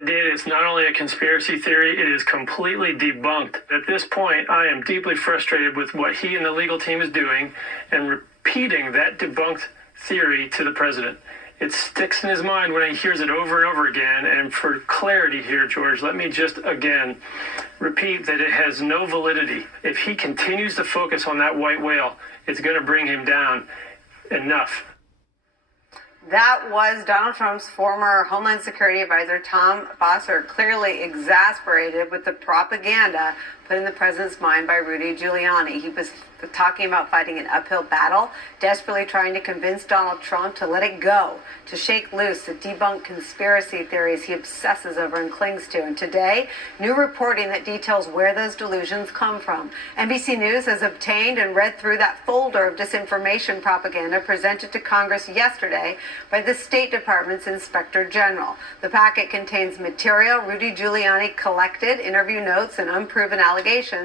It's not only a conspiracy theory, it is completely debunked. At this point, I am deeply frustrated with what he and the legal team is doing and repeating that debunked theory to the president. It sticks in his mind when he hears it over and over again. And for clarity here, George, let me just again repeat that it has no validity. If he continues to focus on that white whale, it's going to bring him down. Enough. That was Donald Trump's former Homeland Security Advisor, Tom Bossert, clearly exasperated with the propaganda put in the president's mind by Rudy Giuliani. He was talking about fighting an uphill battle, desperately trying to convince Donald Trump to let it go, to shake loose, to debunk conspiracy theories he obsesses over and clings to. And today, new reporting that details where those delusions come from. NBC News has obtained and read through that folder of disinformation propaganda presented to Congress yesterday by the State Department's Inspector General. The packet contains material Rudy Giuliani collected, interview notes, and unproven allegations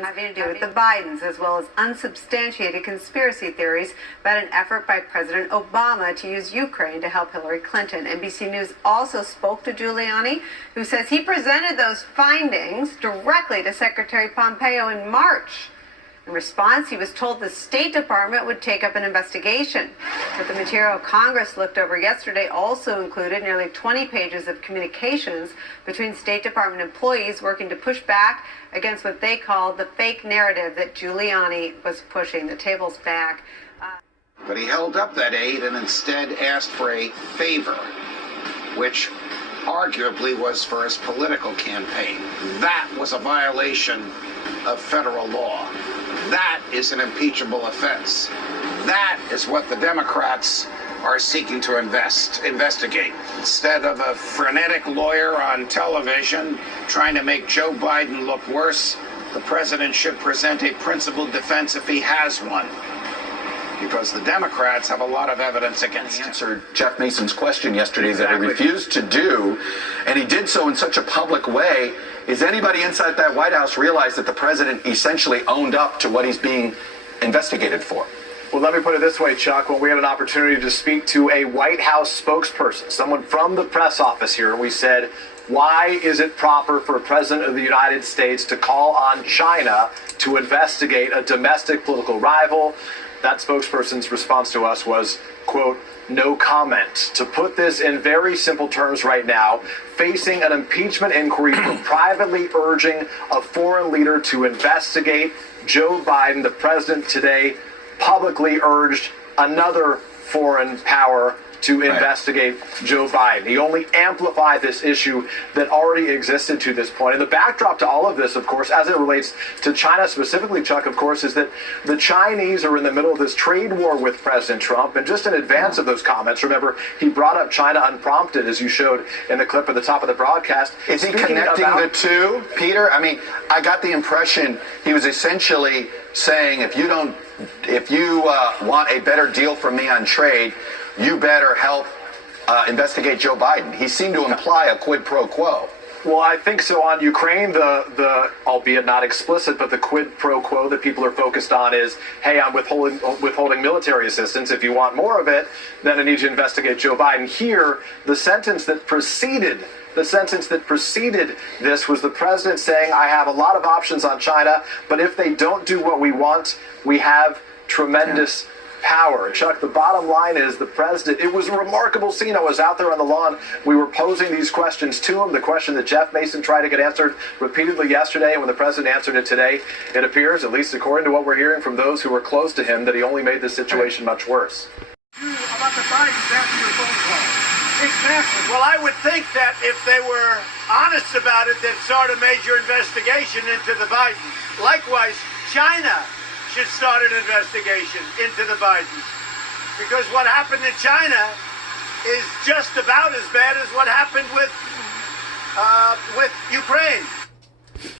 having to do with the Bidens, as well as unsubstantiated conspiracy theories about an effort by President Obama to use Ukraine to help Hillary Clinton. NBC News also spoke to Giuliani, who says he presented those findings directly to Secretary Pompeo in March. In response, he was told the State Department would take up an investigation. But the material Congress looked over yesterday also included nearly 20 pages of communications between State Department employees working to push back against what they called the fake narrative that Giuliani was pushing. The table's back. But he held up that aid and instead asked for a favor, which arguably was for his political campaign. That was a violation of federal law. That is an impeachable offense. That is what the Democrats are seeking to investigate. Instead of a frenetic lawyer on television trying to make Joe Biden look worse, the president should present a principled defense if he has one, because the Democrats have a lot of evidence against him. He answered Jeff Mason's question yesterday that he refused to do, and he did so in such a public way. Is anybody inside that White House realize that the president essentially owned up to what he's being investigated for? Well, let me put it this way, Chuck. When we had an opportunity to speak to a White House spokesperson, someone from the press office here, we said, why is it proper for a president of the United States to call on China to investigate a domestic political rival? That spokesperson's response to us was, quote, no comment. To put this in very simple terms right now, facing an impeachment inquiry for privately urging a foreign leader to investigate Joe Biden, the president today publicly urged another foreign power to investigate Joe Biden. He only amplified this issue that already existed to this point. And the backdrop to all of this, of course, as it relates to China specifically, Chuck, of course, is that the Chinese are in the middle of this trade war with President Trump. And just in advance of those comments, remember, he brought up China unprompted, as you showed in the clip at the top of the broadcast. Is he connecting the two, Peter? I mean, I got the impression he was essentially saying, if you want a better deal from me on trade, you better help investigate Joe Biden. He seemed to imply a quid pro quo. Well, I think so. On Ukraine, the albeit not explicit, but the quid pro quo that people are focused on is, hey, I'm withholding military assistance. If you want more of it, then I need you to investigate Joe Biden. Here, the sentence that preceded this was the president saying, I have a lot of options on China, but if they don't do what we want, we have tremendous power. Chuck, the bottom line is the president, it was a remarkable scene. I was out there on the lawn. We were posing these questions to him, the question that Jeff Mason tried to get answered repeatedly yesterday, and when the president answered it today, it appears, at least according to what we're hearing from those who were close to him, that he only made the situation much worse. About the Bidens after your phone call. Exactly. Well, I would think that if they were honest about it, they'd start a major investigation into the Bidens. Likewise, China should start an investigation into the Bidens, because what happened in China is just about as bad as what happened with Ukraine.